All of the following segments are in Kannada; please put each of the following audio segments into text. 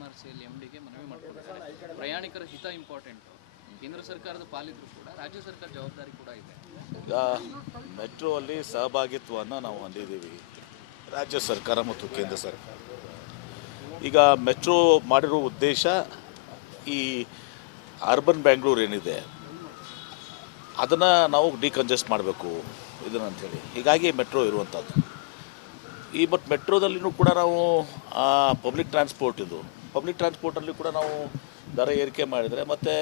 BMRCL MDಗೆ ಮನವಿ ಮಾಡಿಕೊಂಡಿದ್ದಾರೆ. ಪ್ರಯಾಣಿಕರ ಹಿತ ಇಂಪಾರ್ಟೆಂಟ್. ಕೇಂದ್ರ ಸರ್ಕಾರದ ಪಾಲಿದ್ರು ಕೂಡ ರಾಜ್ಯ ಸರ್ಕಾರ ಜವಾಬ್ದಾರಿ ಕೂಡ ಇದೆ. ಈಗ ಮೆಟ್ರೋ ಅಲ್ಲಿ ಸಹಭಾಗಿತ್ವವನ್ನು ನಾವು ಹೊಂದಿದ್ದೀವಿ, ರಾಜ್ಯ ಸರ್ಕಾರ ಮತ್ತು ಕೇಂದ್ರ ಸರ್ಕಾರ. ಈಗ ಮೆಟ್ರೋ ಮಾಡಿರೋ ಉದ್ದೇಶ ಈ ಅರ್ಬನ್ ಬ್ಯಾಂಗ್ಳೂರು ಏನಿದೆ ಅದನ್ನು ನಾವು ಡಿಕಂಜೆಸ್ಟ್ ಮಾಡಬೇಕು ಇದನ್ನು ಅಂಥೇಳಿ, ಹೀಗಾಗಿ ಮೆಟ್ರೋ ಇರುವಂಥದ್ದು. ಬಟ್ ಮೆಟ್ರೋದಲ್ಲಿನೂ ಕೂಡ ನಾವು ಪಬ್ಲಿಕ್ ಟ್ರಾನ್ಸ್ಪೋರ್ಟಲ್ಲಿ ಕೂಡ ನಾವು ದರ ಏರಿಕೆ ಮಾಡಿದರೆ ಮತ್ತು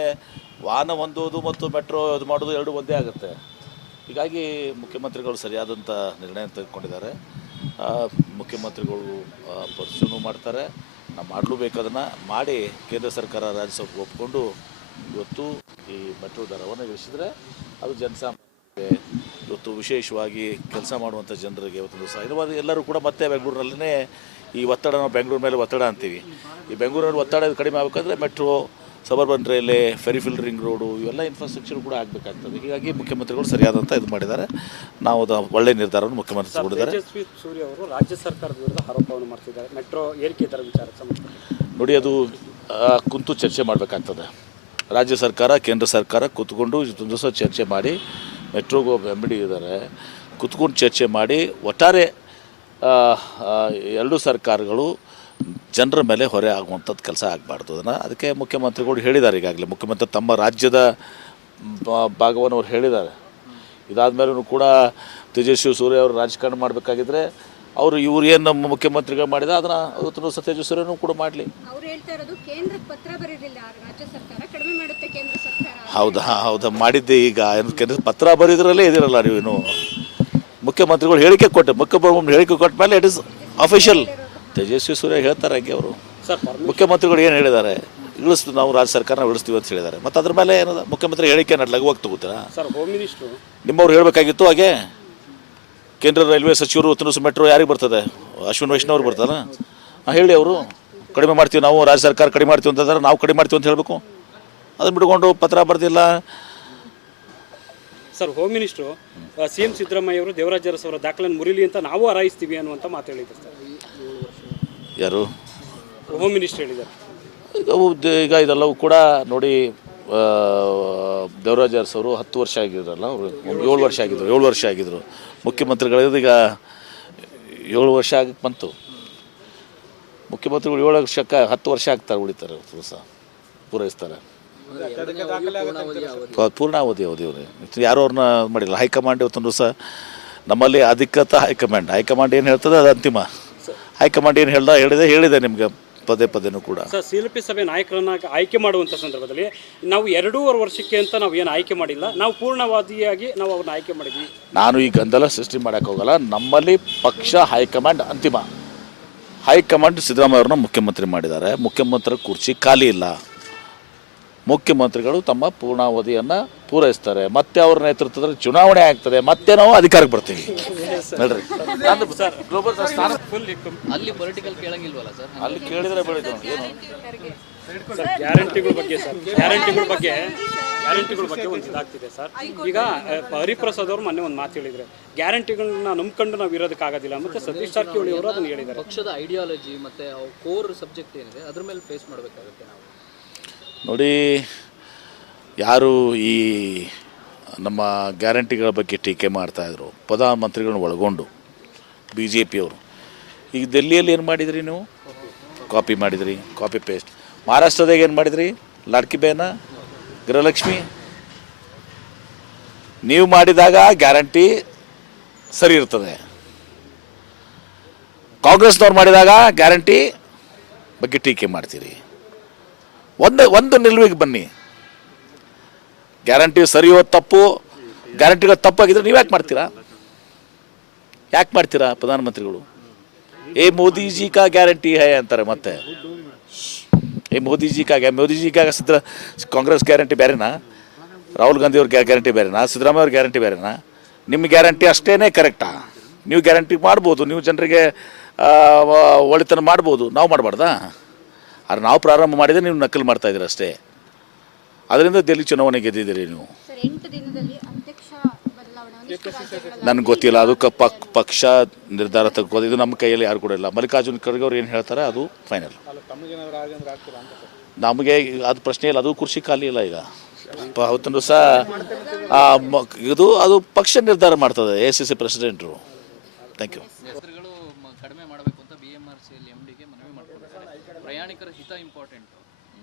ವಾಹನ ಹೊಂದೋದು ಮತ್ತು ಮೆಟ್ರೋ ಇದು ಮಾಡೋದು ಎರಡು ಒಂದೇ ಆಗುತ್ತೆ. ಹೀಗಾಗಿ ಮುಖ್ಯಮಂತ್ರಿಗಳು ಸರಿಯಾದಂಥ ನಿರ್ಣಯ ತೆಗೆದುಕೊಂಡಿದ್ದಾರೆ. ಮುಖ್ಯಮಂತ್ರಿಗಳು ಪರಿಶೀಲನೆ ಮಾಡ್ತಾರೆ, ನಾವು ಮಾಡಲೇಬೇಕದನ್ನು ಮಾಡಿ ಕೇಂದ್ರ ಸರ್ಕಾರ ರಾಜ್ಯಸಭೆಗೆ ಒಪ್ಪಿಕೊಂಡು ಇವತ್ತು ಈ ಮೆಟ್ರೋ ದರವನ್ನು ಇಳಿಸಿದರೆ ಅದು ಜನಸಾಮಾನ್ಯರಿಗೆ ಇವತ್ತು ವಿಶೇಷವಾಗಿ ಕೆಲಸ ಮಾಡುವಂಥ ಜನರಿಗೆ ಇವತ್ತು ದಿವಸ ಇರುವಾಗ ಎಲ್ಲರೂ ಕೂಡ ಮತ್ತೆ ಬೆಂಗಳೂರಿನಲ್ಲೇ ಈ ಒತ್ತಡ, ನಾವು ಬೆಂಗಳೂರು ಮೇಲೆ ಒತ್ತಡ ಅಂತೀವಿ. ಈ ಬೆಂಗಳೂರಲ್ಲಿ ಒತ್ತಡ ಕಡಿಮೆ ಆಗಬೇಕಾದ್ರೆ metro, suburban railway, peripheral ring road ಇವೆಲ್ಲ ಇನ್ಫ್ರಾಸ್ಟ್ರಕ್ಚರ್ ಕೂಡ ಆಗಬೇಕಾಗ್ತದೆ. ಹೀಗಾಗಿ ಮುಖ್ಯಮಂತ್ರಿಗಳು ಸರಿಯಾದಂಥ ಇದು ಮಾಡಿದ್ದಾರೆ. ನಾವು ಒಳ್ಳೆಯ ನಿರ್ಧಾರವನ್ನು ಮುಖ್ಯಮಂತ್ರಿ ತಗೊಂಡಿದ್ದಾರೆ. ತೇಜಸ್ವಿ ಸೂರ್ಯ ಅವರು ರಾಜ್ಯ ಸರ್ಕಾರದ ವಿರುದ್ಧ ಆರೋಪವನ್ನು ಮಾಡ್ತಿದ್ದಾರೆ ಮೆಟ್ರೋ ಏರಿಕೆ ದರ ವಿಚಾರಕ್ಕೆ ಸಂಬಂಧ. ನೋಡಿ, ಅದು ಕುಂತು ಚರ್ಚೆ ಮಾಡಬೇಕಾಗ್ತದೆ. ರಾಜ್ಯ ಸರ್ಕಾರ ಕೇಂದ್ರ ಸರ್ಕಾರ ಕೂತ್ಕೊಂಡು ಇದೊಂದು ದಿವಸ ಚರ್ಚೆ ಮಾಡಿ, ಮೆಟ್ರೋಗೂ MD ಇದ್ದಾರೆ, ಕೂತ್ಕೊಂಡು ಚರ್ಚೆ ಮಾಡಿ ಒಟ್ಟಾರೆ ಎರಡೂ ಸರ್ಕಾರಗಳು ಜನರ ಮೇಲೆ ಹೊರೆ ಆಗುವಂಥದ್ದು ಕೆಲಸ ಆಗಬಾರ್ದು. ಅದಕ್ಕೆ ಮುಖ್ಯಮಂತ್ರಿಗಳು ಹೇಳಿದ್ದಾರೆ. ಈಗಾಗಲೇ ಮುಖ್ಯಮಂತ್ರಿ ತಮ್ಮ ರಾಜ್ಯದ ಭಾಗವನ್ನು ಅವ್ರು ಹೇಳಿದ್ದಾರೆ. ಇದಾದ ಮೇಲೂ ಕೂಡ ತೇಜಸ್ವಿ ಸೂರ್ಯ ಅವರು ರಾಜಕಾರಣ ಮಾಡಬೇಕಾಗಿದ್ದರೆ ಇವ್ರು ಏನು ನಮ್ಮ ಮುಖ್ಯಮಂತ್ರಿಗಳು ಮಾಡಿದ ಅದನ್ನು ಇವತ್ತು ತೇಜಸ್ವಿ ಸೂರ್ಯನೂ ಕೂಡ ಮಾಡಲಿ. ಹೌದಾ ಮಾಡಿದ್ದೆ. ಈಗ ಕೇಂದ್ರ ಪತ್ರ ಬರೀದ್ರಲ್ಲೇ ಇದಿರಲ್ಲ ನೀವೇನು. ಮುಖ್ಯಮಂತ್ರಿಗಳು ಹೇಳಿಕೆ ಕೊಟ್ಟ ಮೇಲೆ it is official. Tejasvi Surya ಹೇಳ್ತಾರೆ ಹಾಗೆ ಅವರು. ಮುಖ್ಯಮಂತ್ರಿಗಳು ಏನು ಹೇಳಿದ್ದಾರೆ, ನಾವು ರಾಜ್ಯ ಸರ್ಕಾರನ ಇಳಿಸ್ತೀವಿ ಅಂತ ಹೇಳಿದ್ದಾರೆ. ಮತ್ತು ಅದ್ರ ಮೇಲೆ ಏನದ ಮುಖ್ಯಮಂತ್ರಿ ಹೇಳಿಕೆ ಲಘುವಾಗಿ ತಗೋತೀರಾ? ನಿಮ್ಮವ್ರು ಹೇಳಬೇಕಾಗಿತ್ತು. ಹಾಗೆ ಕೇಂದ್ರ ರೈಲ್ವೆ ಸಚಿವರು ಇವತ್ತು ಮೆಟ್ರೋ ಯಾರಿಗೆ ಬರ್ತದೆ? ಅಶ್ವಿನ್ ವೈಷ್ಣವ್ ಅವ್ರು ಬರ್ತಾರ? ಹೇಳಿ, ಅವರು ಕಡಿಮೆ ಮಾಡ್ತೀವಿ, ನಾವು ರಾಜ್ಯ ಸರ್ಕಾರ ಕಡಿಮೆ ಮಾಡ್ತೀವಿ ಅಂತಂದ್ರೆ ನಾವು ಕಡಿಮೆ ಮಾಡ್ತೀವಿ ಅಂತ ಹೇಳಬೇಕು. ಅದನ್ನು ಬಿಟ್ಕೊಂಡು ಪತ್ರ ಬರೆದಿಲ್ಲ. Sir, home minister CM Siddaramaiah ಅವರು ದೇವರಾಜ ಅರಸು ಅವರ ದಾಖಲೆಯನ್ನು ಮುರಿಲಿ ಅಂತ ನಾವು ಹಾರೈಸ್ತೀವಿ ಅನ್ನುವಂಥ ಮಾತು ಹೇಳಿದ್ದಾರೆ ಸರ್. ಯಾರು? ಹೋಮ್ ಮಿನಿಸ್ಟರ್ ಹೇಳಿದ್ದಾರೆ. ಈಗ ಇದೆಲ್ಲವೂ ಕೂಡ ನೋಡಿ, ದೇವರಾಜ ಅರಸು ಅವರು 10 ವರ್ಷ ಆಗಿದ್ರಲ್ಲ, ಅವರು 7 ವರ್ಷ ಆಗಿದ್ರು ಮುಖ್ಯಮಂತ್ರಿಗಳಿದ್ದು. ಈಗ 7 ವರ್ಷ ಆಗಕ್ಕೆ ಬಂತು. ಮುಖ್ಯಮಂತ್ರಿಗಳು 7 ವರ್ಷಕ್ಕೆ 10 ವರ್ಷ ಆಗ್ತಾರೆ, ಉಳಿತಾರೆ, ದಿವಸ ಪೂರೈಸ್ತಾರೆ. ಪೂರ್ಣಾವಧಿ ಇವ್ರೆ ಯಾರು ಅವ್ರನ್ನ ಮಾಡಿಲ್ಲ. ಹೈಕಮಾಂಡ್ ಇವತ್ತೊಂದು ದಿವಸ ನಮ್ಮಲ್ಲಿ ಅಧಿಕೃತ ಹೈಕಮಾಂಡ್ ಏನು ಹೇಳ್ತದೆ ಅದು ಅಂತಿಮ. ಹೈಕಮಾಂಡ್ ಏನು ಹೇಳಿದೆ ನಿಮಗೆ ಪದೇನೂ ಕೂಡ. ಸರ್, CLP ಸಭೆ ನಾಯಕರನ್ನ ಆಯ್ಕೆ ಮಾಡುವಂಥ ಸಂದರ್ಭದಲ್ಲಿ ನಾವು 2.5 ವರ್ಷಕ್ಕೆ ಅಂತ ನಾವು ಏನು ಆಯ್ಕೆ ಮಾಡಿಲ್ಲ, ನಾವು ಪೂರ್ಣವಾದಿಯಾಗಿ ನಾವು ಅವ್ರನ್ನ ಆಯ್ಕೆ ಮಾಡಿದ್ವಿ. ನಾನು ಈ ಗೊಂದಲ ಸೃಷ್ಟಿ ಮಾಡೋಕ್ಕೆ ಹೋಗಲ್ಲ. ನಮ್ಮಲ್ಲಿ ಪಕ್ಷ ಹೈಕಮಾಂಡ್ ಅಂತಿಮ. ಹೈಕಮಾಂಡ್ ಸಿದ್ದರಾಮಯ್ಯ ಅವ್ರನ್ನ ಮುಖ್ಯಮಂತ್ರಿ ಮಾಡಿದ್ದಾರೆ. ಮುಖ್ಯಮಂತ್ರಿ ಕುರ್ಚಿ ಖಾಲಿ ಇಲ್ಲ. ಮುಖ್ಯಮಂತ್ರಿಗಳು ತಮ್ಮ ಪೂರ್ಣಾವಧಿಯನ್ನು ಪೂರೈಸ್ತಾರೆ. ಮತ್ತೆ ಅವ್ರ ನೇತೃತ್ವದಲ್ಲಿ ಚುನಾವಣೆ ಆಗ್ತದೆ, ಮತ್ತೆ ನಾವು ಅಧಿಕಾರಕ್ಕೆ ಬರ್ತೀವಿ. ನೋಡ್ರಿ, ಅಲ್ಲಿ ಪೊಲಿಟಿಕಲ್ ಕೇಳಂಗಿಲ್ವಲ್ಲ ಸರ್? ಅಲ್ಲಿ ಕೇಳಿದ್ರೆ ಬೆಳೆದು ಏನು ಗ್ಯಾರಂಟಿಗಳ ಬಗ್ಗೆ ಒಂದು ಇದಾಗ್ತಿದೆ ಸರ್. ಈಗ ಹರಿಪ್ರಸಾದ್ ಅವರು ಮೊನ್ನೆ ಒಂದು ಮಾತು ಹೇಳಿದ್ರೆ, ಗ್ಯಾರಂಟಿಗಳನ್ನ ನಂಬ್ಕೊಂಡು ನಾವು ಇರೋದಕ್ಕಾಗೋದಿಲ್ಲ. ಮತ್ತೆ ಸತೀಶ್ ಜಾರಕಿಹೊಳಿ ಅವರು ಅದನ್ನು ಹೇಳಿದ್ದಾರೆ. ಪಕ್ಷದ ಐಡಿಯಾಲಜಿ ಮತ್ತೆ ಕೋರ್ ಸಬ್ಜೆಕ್ಟ್ ಏನಿದೆ ಅದ್ರ ಮೇಲೆ ಫೇಸ್ ಮಾಡಬೇಕಾಗುತ್ತೆ ನಾವು. ನೋಡಿ, ಯಾರು ಈ ನಮ್ಮ ಗ್ಯಾರಂಟಿಗಳ ಬಗ್ಗೆ ಟೀಕೆ ಮಾಡ್ತಾಯಿದ್ರು, ಪ್ರಧಾನಮಂತ್ರಿಗಳನ್ನ ಒಳಗೊಂಡು BJPಯವರು. ಈಗ ದಿಲ್ಲಿಯಲ್ಲಿ ಏನು ಮಾಡಿದ್ರಿ ನೀವು? ಕಾಪಿ ಮಾಡಿದ್ರಿ, ಕಾಪಿ ಪೇಸ್ಟ್. ಮಹಾರಾಷ್ಟ್ರದಾಗ ಏನು ಮಾಡಿದ್ರಿ? ಲಾಡ್ಕಿ ಬೇನ, ಗೃಹಲಕ್ಷ್ಮಿ. ನೀವು ಮಾಡಿದಾಗ ಗ್ಯಾರಂಟಿ ಸರಿ ಇರ್ತದೆ. ಕಾಂಗ್ರೆಸ್ನವ್ರು ಮಾಡಿದಾಗ ಗ್ಯಾರಂಟಿ ಬಗ್ಗೆ ಟೀಕೆ ಮಾಡ್ತೀರಿ. ಒಂದು ನಿಲುವಿಗೆ ಬನ್ನಿ. ಗ್ಯಾರಂಟಿ ಸರಿಯೋ ತಪ್ಪು, ಗ್ಯಾರಂಟಿಗಳು ತಪ್ಪಾಗಿದ್ರೆ ನೀವು ಯಾಕೆ ಮಾಡ್ತೀರಾ? ಪ್ರಧಾನಮಂತ್ರಿಗಳು ಮೋದಿಜಿ ಕಾ ಗ್ಯಾರಂಟಿ ಹೈ ಅಂತಾರೆ. ಮತ್ತೆ ಮೋದಿಜಿ ಕಾ ಕಾಂಗ್ರೆಸ್ ಗ್ಯಾರಂಟಿ ಬೇರೆನಾ? ರಾಹುಲ್ ಗಾಂಧಿ ಅವ್ರ ಗ್ಯಾರಂಟಿ ಬೇರೆನಾ? ಸಿದ್ದರಾಮಯ್ಯ ಅವ್ರ ಗ್ಯಾರಂಟಿ ಬೇರೆನಾ? ನಿಮ್ಮ ಗ್ಯಾರಂಟಿ ಅಷ್ಟೇ ಕರೆಕ್ಟಾ? ನೀವು ಗ್ಯಾರಂಟಿ ಮಾಡ್ಬೋದು, ನೀವು ಜನರಿಗೆ ಒಳಿತನ ಮಾಡ್ಬೋದು, ನಾವು ಮಾಡಬಾರ್ದಾ? ಆದರೆ ನಾವು ಪ್ರಾರಂಭ ಮಾಡಿದರೆ ನೀವು ನಕಲು ಮಾಡ್ತಾ ಇದ್ದೀರ ಅಷ್ಟೇ. ಅದರಿಂದ ದೆಹಲಿ ಚುನಾವಣೆ ಗೆದ್ದಿದ್ದೀರಿ ನೀವು. ನನಗೆ ಗೊತ್ತಿಲ್ಲ, ಅದು ಪಕ್ಷ ನಿರ್ಧಾರ ತಗೋದು, ಇದು ನಮ್ಮ ಕೈಯಲ್ಲಿ ಯಾರು ಕೂಡ ಇಲ್ಲ. ಮಲ್ಲಿಕಾರ್ಜುನ್ ಖರ್ಗೆ ಅವ್ರು ಏನು ಹೇಳ್ತಾರೆ ಅದು ಫೈನಲ್. ನಮಗೆ ಅದು ಪ್ರಶ್ನೆ ಇಲ್ಲ, ಅದು ಕುರ್ಚಿ ಖಾಲಿ ಇಲ್ಲ ಈಗ. ಅವತ್ತೊಂದು ಸಹ ಅದು ಪಕ್ಷ ನಿರ್ಧಾರ ಮಾಡ್ತದೆ, ACC ಪ್ರೆಸಿಡೆಂಟ್ರು. Thank you. ಹೆಸರುಗಳು ಕಡಿಮೆ ಮಾಡಬೇಕು ಅಂತ BMRCL MDಗೆ ಮನವಿ ಮಾಡ್ಕೊಂಡಿದ್ದಾರೆ. ಪ್ರಯಾಣಿಕರ ಹಿತ ಇಂಪಾರ್ಟೆಂಟ್,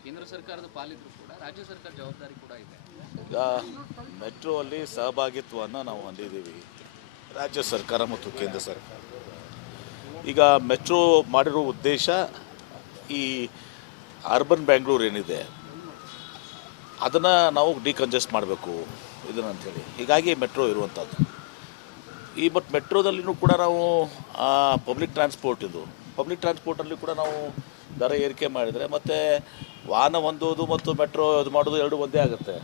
ಕೇಂದ್ರ ಸರ್ಕಾರದ ಪಾಲಿದ್ರು ಕೂಡ ರಾಜ್ಯ ಸರ್ಕಾರ ಜವಾಬ್ದಾರಿ ಕೂಡ ಇದೆ. ಈಗ ಮೆಟ್ರೋ ಅಲ್ಲಿ ಸಹಭಾಗಿತ್ವವನ್ನು ನಾವು ಹೊಂದಿದ್ದೀವಿ, ರಾಜ್ಯ ಸರ್ಕಾರ ಮತ್ತು ಕೇಂದ್ರ ಸರ್ಕಾರ. ಈಗ ಮೆಟ್ರೋ ಮಾಡಿರೋ ಉದ್ದೇಶ ಈ ಅರ್ಬನ್ ಬ್ಯಾಂಗ್ಳೂರು ಏನಿದೆ ಅದನ್ನು ನಾವು ಡಿಕಂಜೆಸ್ಟ್ ಮಾಡಬೇಕು ಇದನ್ನು ಅಂಥೇಳಿ, ಹೀಗಾಗಿ ಮೆಟ್ರೋ ಇರುವಂಥದ್ದು. ಬಟ್ ಮೆಟ್ರೋದಲ್ಲಿನೂ ಕೂಡ ನಾವು ಪಬ್ಲಿಕ್ ಟ್ರಾನ್ಸ್ಪೋರ್ಟಲ್ಲಿ ಕೂಡ ನಾವು ದರ ಏರಿಕೆ ಮಾಡಿದರೆ ಮತ್ತು ವಾಹನ ಹೊಂದೋದು ಮತ್ತು ಮೆಟ್ರೋ ಇದು ಮಾಡೋದು ಎರಡು ಒಂದೇ ಆಗುತ್ತೆ.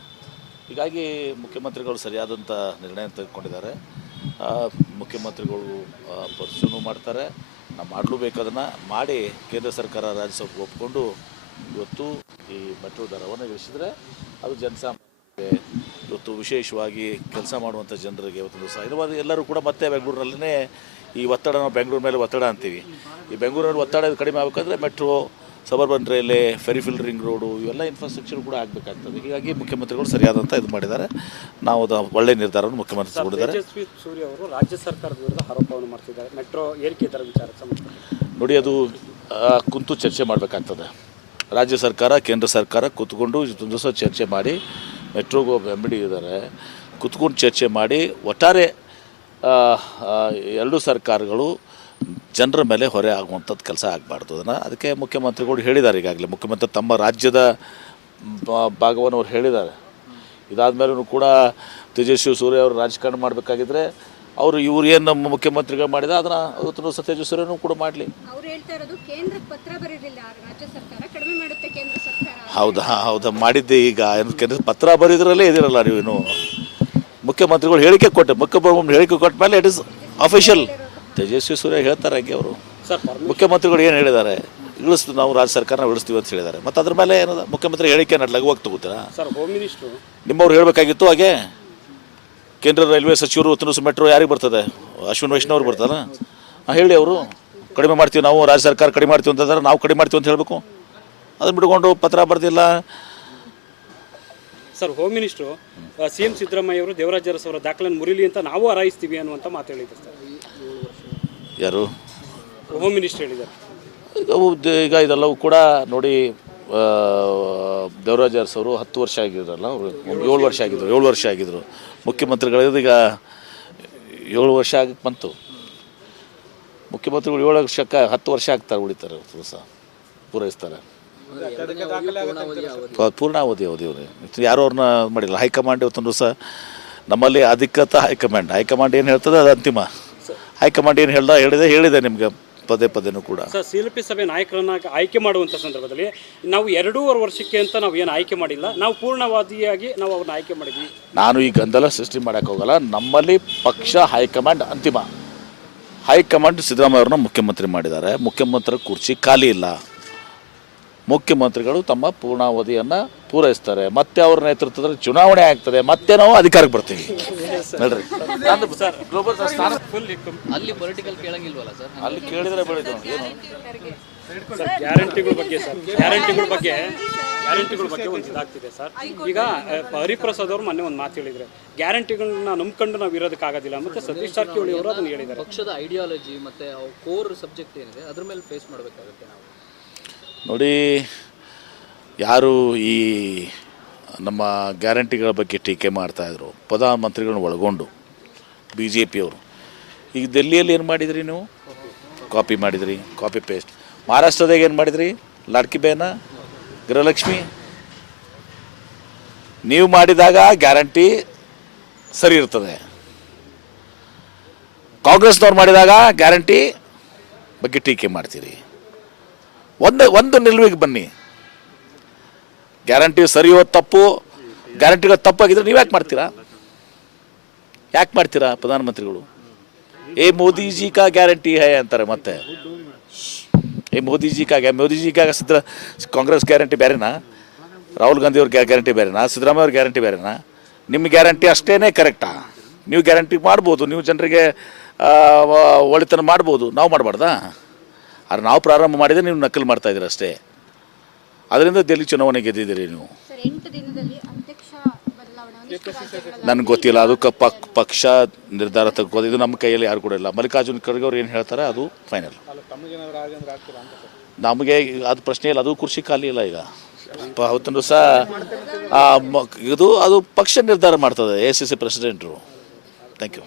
ಹೀಗಾಗಿ ಮುಖ್ಯಮಂತ್ರಿಗಳು ಸರಿಯಾದಂಥ ನಿರ್ಣಯ ತೆಗೆದುಕೊಂಡಿದ್ದಾರೆ. ಮುಖ್ಯಮಂತ್ರಿಗಳು ಪರಿಶೀಲನೆ ಮಾಡ್ತಾರೆ, ನಾವು ಮಾಡಲೂಬೇಕದನ್ನು ಮಾಡಿ ಕೇಂದ್ರ ಸರ್ಕಾರ ರಾಜ್ಯಸಭೆಗೆ ಒಪ್ಪಿಕೊಂಡು ಇವತ್ತು ಈ ಮೆಟ್ರೋ ದರವನ್ನು ಇಳಿಸಿದರೆ ಅದು ಜನಸಾಮಾನ್ಯರಿಗೆ, ಇವತ್ತು ವಿಶೇಷವಾಗಿ ಕೆಲಸ ಮಾಡುವಂಥ ಜನರಿಗೆ ಇವತ್ತೊಂದು ದಿವಸ ಎಲ್ಲರೂ ಕೂಡ ಮತ್ತೆ ಬೆಂಗಳೂರಿನಲ್ಲೇ ಈ ಒತ್ತಡ, ನಾವು ಬೆಂಗಳೂರು ಮೇಲೆ ಒತ್ತಡ ಅಂತೀವಿ. ಈ ಬೆಂಗಳೂರಲ್ಲಿ ಒತ್ತಡ ಕಡಿಮೆ ಆಗಬೇಕಂದ್ರೆ metro, suburban railway, peripheral ring road ಇವೆಲ್ಲ ಇನ್ಫ್ರಾಸ್ಟ್ರಕ್ಚರ್ ಕೂಡ ಆಗಬೇಕಾಗ್ತದೆ. ಹೀಗಾಗಿ ಮುಖ್ಯಮಂತ್ರಿಗಳು ಸರಿಯಾದಂಥ ಇದು ಮಾಡಿದ್ದಾರೆ. ನಾವು ಅದು ಒಳ್ಳೆಯ ನಿರ್ಧಾರವನ್ನು ಮುಖ್ಯಮಂತ್ರಿ ತಗೊಂಡಿದ್ದಾರೆ. ತೇಜಸ್ವಿ ಸೂರ್ಯ ಅವರು ರಾಜ್ಯ ಸರ್ಕಾರದ ವಿರುದ್ಧ ಆರೋಪವನ್ನು ಮಾಡ್ತಿದ್ದಾರೆ ಮೆಟ್ರೋ ಏರಿಕೆ ದರ ವಿಚಾರಕ್ಕೆ ಸಂಬಂಧ. ನೋಡಿ, ಅದು ಕುಂತು ಚರ್ಚೆ ಮಾಡಬೇಕಾಗ್ತದೆ. ರಾಜ್ಯ ಸರ್ಕಾರ, ಕೇಂದ್ರ ಸರ್ಕಾರ ಕೂತ್ಕೊಂಡು ಇದೊಂದು ದಿವಸ ಚರ್ಚೆ ಮಾಡಿ, ಮೆಟ್ರೋಗೂ MD ಇದ್ದಾರೆ, ಕೂತ್ಕೊಂಡು ಚರ್ಚೆ ಮಾಡಿ ಒಟ್ಟಾರೆ ಎರಡೂ ಸರ್ಕಾರಗಳು ಜನರ ಮೇಲೆ ಹೊರೆ ಆಗುವಂಥದ್ದು ಕೆಲಸ ಆಗಬಾರ್ದು. ಅದಕ್ಕೆ ಮುಖ್ಯಮಂತ್ರಿಗಳು ಹೇಳಿದ್ದಾರೆ. ಈಗಾಗಲೇ ಮುಖ್ಯಮಂತ್ರಿ ತಮ್ಮ ರಾಜ್ಯದ ಭಾಗವನ್ನು ಅವ್ರು ಹೇಳಿದ್ದಾರೆ. ಇದಾದ ಮೇಲೂ ಕೂಡ ತೇಜಸ್ವಿ ಸೂರ್ಯ ಅವರು ರಾಜಕಾರಣ ಮಾಡಬೇಕಾಗಿದ್ದರೆ ಇವ್ರು ಏನು ನಮ್ಮ ಮುಖ್ಯಮಂತ್ರಿಗಳು ಮಾಡಿದ ಅದನ್ನು ಅವತ್ತು ತೇಜಸ್ವಿ ಸೂರ್ಯನೂ ಕೂಡ ಮಾಡಲಿ. ಹೌದಾ ಮಾಡಿದ್ದೆ. ಈಗ ಕೇಂದ್ರ ಪತ್ರ ಬರೆದ್ರಲ್ಲೇ ಇದಿರಲ್ಲ ನೀವೇನು. ಮುಖ್ಯಮಂತ್ರಿಗಳು ಹೇಳಿಕೆ ಹೇಳಿಕೆ ಕೊಟ್ಟ ಮೇಲೆ it is official. Tejasvi Surya ಹೇಳ್ತಾರೆ ಹಾಗೆ ಅವರು. ಮುಖ್ಯಮಂತ್ರಿಗಳು ಏನು ಹೇಳಿದ್ದಾರೆ, ನಾವು ರಾಜ್ಯ ಸರ್ಕಾರನ ಇಳಿಸ್ತೀವಿ ಅಂತ ಹೇಳಿದ್ದಾರೆ. ಮತ್ತು ಅದ್ರ ಮೇಲೆ ಏನದ ಮುಖ್ಯಮಂತ್ರಿ ಹೇಳಿಕೆ ಲಘುವಾಗಿ ತಗೋತೀರಾ? ನಿಮ್ಮವ್ರು ಹೇಳಬೇಕಾಗಿತ್ತು ಹಾಗೆ. ಕೇಂದ್ರ ರೈಲ್ವೆ ಸಚಿವರು ಇವತ್ತು ಮೆಟ್ರೋ ಯಾರಿಗೆ ಬರ್ತದೆ? ಅಶ್ವಿನ್ ವೈಷ್ಣವ್ ಅವ್ರು ಬರ್ತಾರ? ಹೇಳಿ, ಅವರು ಕಡಿಮೆ ಮಾಡ್ತೀವಿ, ನಾವು ರಾಜ್ಯ ಸರ್ಕಾರ ಕಡಿಮೆ ಮಾಡ್ತೀವಿ ಅಂತಂದ್ರೆ ನಾವು ಕಡಿಮೆ ಮಾಡ್ತೀವಿ ಅಂತ ಹೇಳಬೇಕು. ಅದನ್ನು ಬಿಟ್ಕೊಂಡು ಪತ್ರ ಬರ್ದಿಲ್ಲ. Sir, home minister CM Siddaramaiah ಅವರು ದೇವರಾಜ ಅರಸು ಅವರ ದಾಖಲೆಯನ್ನು ಮುರಿಲಿ ಅಂತ ನಾವು ಹಾರೈಸ್ತೀವಿ ಅನ್ನುವಂಥ ಮಾತು ಹೇಳಿದ್ದಾರೆ ಸರ್. ಯಾರು? ಹೋಮ್ ಮಿನಿಸ್ಟರ್ ಹೇಳಿದ್ದಾರೆ. ಈಗ ಇದೆಲ್ಲವೂ ಕೂಡ ನೋಡಿ, ದೇವರಾಜ ಅರಸು ಅವರು 10 ವರ್ಷ ಆಗಿದ್ರಲ್ಲ, ಅವರು 7 ವರ್ಷ ಆಗಿದ್ರು ಮುಖ್ಯಮಂತ್ರಿಗಳಿದ್ದು. ಈಗ 7 ವರ್ಷ ಆಗಕ್ಕೆ ಬಂತು. ಮುಖ್ಯಮಂತ್ರಿಗಳು 7 ವರ್ಷಕ್ಕೆ 10 ವರ್ಷ ಆಗ್ತಾರೆ, ಉಳಿತಾರೆ, ಸಹ ಪೂರೈಸ್ತಾರೆ. ಪೂರ್ಣಾವಧಿ ಅವಧಿಯವ್ರೆ ಯಾರು ಅವ್ರನ್ನ ಮಾಡಿಲ್ಲ. ಹೈಕಮಾಂಡ್ ಇವತ್ತೊಂದು ಸಹ ನಮ್ಮಲ್ಲಿ ಅಧಿಕೃತ ಹೈಕಮಾಂಡ್ ಏನು ಹೇಳ್ತದೆ ಅದು ಅಂತಿಮ. ಹೈಕಮಾಂಡ್ ಏನು ಹೇಳಿದೆ ನಿಮಗೆ ಪದೇನೂ ಕೂಡ. ಸರ್, CLP ಸಭೆ ನಾಯಕರನ್ನ ಆಯ್ಕೆ ಮಾಡುವಂಥ ಸಂದರ್ಭದಲ್ಲಿ ನಾವು 2.5 ವರ್ಷಕ್ಕೆ ಅಂತ ನಾವು ಏನು ಆಯ್ಕೆ ಮಾಡಿಲ್ಲ, ನಾವು ಪೂರ್ಣವಾದಿಯಾಗಿ ನಾವು ಅವ್ರನ್ನ ಆಯ್ಕೆ ಮಾಡಿದ್ವಿ. ನಾನು ಈ ಗೊಂದಲ ಸೃಷ್ಟಿ ಮಾಡೋಕ್ಕೆ ಹೋಗಲ್ಲ. ನಮ್ಮಲ್ಲಿ ಪಕ್ಷ ಹೈಕಮಾಂಡ್ ಅಂತಿಮ. ಹೈಕಮಾಂಡ್ ಸಿದ್ದರಾಮಯ್ಯ ಅವ್ರನ್ನ ಮುಖ್ಯಮಂತ್ರಿ ಮಾಡಿದ್ದಾರೆ. ಮುಖ್ಯಮಂತ್ರಿ ಕುರ್ಚಿ ಖಾಲಿ ಇಲ್ಲ. ಮುಖ್ಯಮಂತ್ರಿಗಳು ತಮ್ಮ ಪೂರ್ಣಾವಧಿಯನ್ನು ಪೂರೈಸ್ತಾರೆ. ಮತ್ತೆ ಅವ್ರ ನೇತೃತ್ವದಲ್ಲಿ ಚುನಾವಣೆ ಆಗ್ತದೆ, ಮತ್ತೆ ನಾವು ಅಧಿಕಾರಕ್ಕೆ ಬರ್ತೀವಿ. ನೋಡ್ರಿ, ಅಲ್ಲಿ ಪೊಲಿಟಿಕಲ್ ಕೇಳಂಗಿಲ್ವಲ್ಲ ಸರ್? ಅಲ್ಲಿ ಕೇಳಿದ್ರೆ ಬೆಳೆದು ಏನು ಸರ್, ಗ್ಯಾರಂಟಿಗಳ ಬಗ್ಗೆ ಒಂದು ಇದಾಗ್ತಿದೆ ಸರ್. ಈಗ ಹರಿಪ್ರಸಾದ್ ಅವರು ಮೊನ್ನೆ ಒಂದು ಮಾತು ಹೇಳಿದ್ರೆ, ಗ್ಯಾರಂಟಿಗಳನ್ನ ನಂಬ್ಕೊಂಡು ನಾವು ಇರೋದಕ್ಕಾಗೋದಿಲ್ಲ. ಮತ್ತೆ ಸತೀಶ್ ಜಾರಕಿಹೊಳಿ ಅವರು ಅದನ್ನು ಹೇಳಿದ್ದಾರೆ. ಪಕ್ಷದ ಐಡಿಯಾಲಜಿ ಮತ್ತೆ ಕೋರ್ ಸಬ್ಜೆಕ್ಟ್ ಏನಿದೆ ಅದ್ರ ಮೇಲೆ ಫೇಸ್ ಮಾಡಬೇಕಾಗುತ್ತೆ ನಾವು. ನೋಡಿ, ಯಾರು ಈ ನಮ್ಮ ಗ್ಯಾರಂಟಿಗಳ ಬಗ್ಗೆ ಟೀಕೆ ಮಾಡ್ತಾಯಿದ್ರು ಪ್ರಧಾನಮಂತ್ರಿಗಳನ್ನ ಒಳಗೊಂಡು BJPಯವರು, ಈಗ ದಿಲ್ಲಿಯಲ್ಲಿ ಏನು ಮಾಡಿದ್ರಿ ನೀವು? ಕಾಪಿ ಮಾಡಿದ್ರಿ, ಕಾಪಿ ಪೇಸ್ಟ್. ಮಹಾರಾಷ್ಟ್ರದಾಗ ಏನು ಮಾಡಿದ್ರಿ? ಲಾಡ್ಕಿ ಬೇನ, ಗೃಹಲಕ್ಷ್ಮಿ. ನೀವು ಮಾಡಿದಾಗ ಗ್ಯಾರಂಟಿ ಸರಿ ಇರ್ತದೆ. ಕಾಂಗ್ರೆಸ್ನವ್ರು ಮಾಡಿದಾಗ ಗ್ಯಾರಂಟಿ ಬಗ್ಗೆ ಟೀಕೆ ಮಾಡ್ತೀರಿ. ಒಂದು ನಿಲುವಿಗೆ ಬನ್ನಿ. ಗ್ಯಾರಂಟಿ ಸರಿಯೋ ತಪ್ಪು, ಗ್ಯಾರಂಟಿಗಳು ತಪ್ಪಾಗಿದ್ರೆ ನೀವು ಯಾಕೆ ಮಾಡ್ತೀರಾ? ಪ್ರಧಾನಮಂತ್ರಿಗಳು ಮೋದಿಜಿ ಕಾ ಗ್ಯಾರಂಟಿ ಹೈ ಅಂತಾರೆ. ಮತ್ತೆ ಮೋದಿಜಿ ಕಾ ಕಾಂಗ್ರೆಸ್ ಗ್ಯಾರಂಟಿ ಬೇರೆನಾ? ರಾಹುಲ್ ಗಾಂಧಿ ಅವ್ರ ಗ್ಯಾರಂಟಿ ಬೇರೆನಾ? ಸಿದ್ದರಾಮಯ್ಯ ಅವ್ರ ಗ್ಯಾರಂಟಿ ಬೇರೆನಾ? ನಿಮ್ಮ ಗ್ಯಾರಂಟಿ ಅಷ್ಟೇ ಕರೆಕ್ಟಾ? ನೀವು ಗ್ಯಾರಂಟಿ ಮಾಡ್ಬೋದು, ನೀವು ಜನರಿಗೆ ಒಳಿತನ ಮಾಡ್ಬೋದು, ನಾವು ಮಾಡಬಾರ್ದಾ? ಆದರೆ ನಾವು ಪ್ರಾರಂಭ ಮಾಡಿದರೆ ನೀವು ನಕಲು ಮಾಡ್ತಾಯಿದ್ದೀರ ಅಷ್ಟೇ. ಅದರಿಂದ ದೆಹಲಿ ಚುನಾವಣೆ ಗೆದ್ದಿದ್ದೀರಿ ನೀವು. ಸರ್ 8 ದಿನದಲ್ಲಿ ಅಧ್ಯಕ್ಷ ಬದಲಾವಣೆ ಒಂದಿಷ್ಟು ರಾಜ್ಯಗಳಲ್ಲಿ ನನಗೆ ಗೊತ್ತಿಲ್ಲ, ಅದು ಪಕ್ಷ ನಿರ್ಧಾರ ತೆಗೆದು, ಇದು ನಮ್ಮ ಕೈಯಲ್ಲಿ ಯಾರು ಕೂಡ ಇಲ್ಲ. ಮಲ್ಲಿಕಾರ್ಜುನ್ ಖರ್ಗೆ ಅವ್ರು ಏನು ಹೇಳ್ತಾರೆ ಅದು ಫೈನಲ್. ನಮಗೆ ಅದು ಪ್ರಶ್ನೆ ಇಲ್ಲ, ಅದು ಕುರ್ಚಿ ಖಾಲಿ ಇಲ್ಲ ಈಗ. ಅವತ್ತೂ ಸಹ ಇದು ಅದು ಪಕ್ಷ ನಿರ್ಧಾರ ಮಾಡ್ತದೆ, ACC ಪ್ರೆಸಿಡೆಂಟರು. Thank you.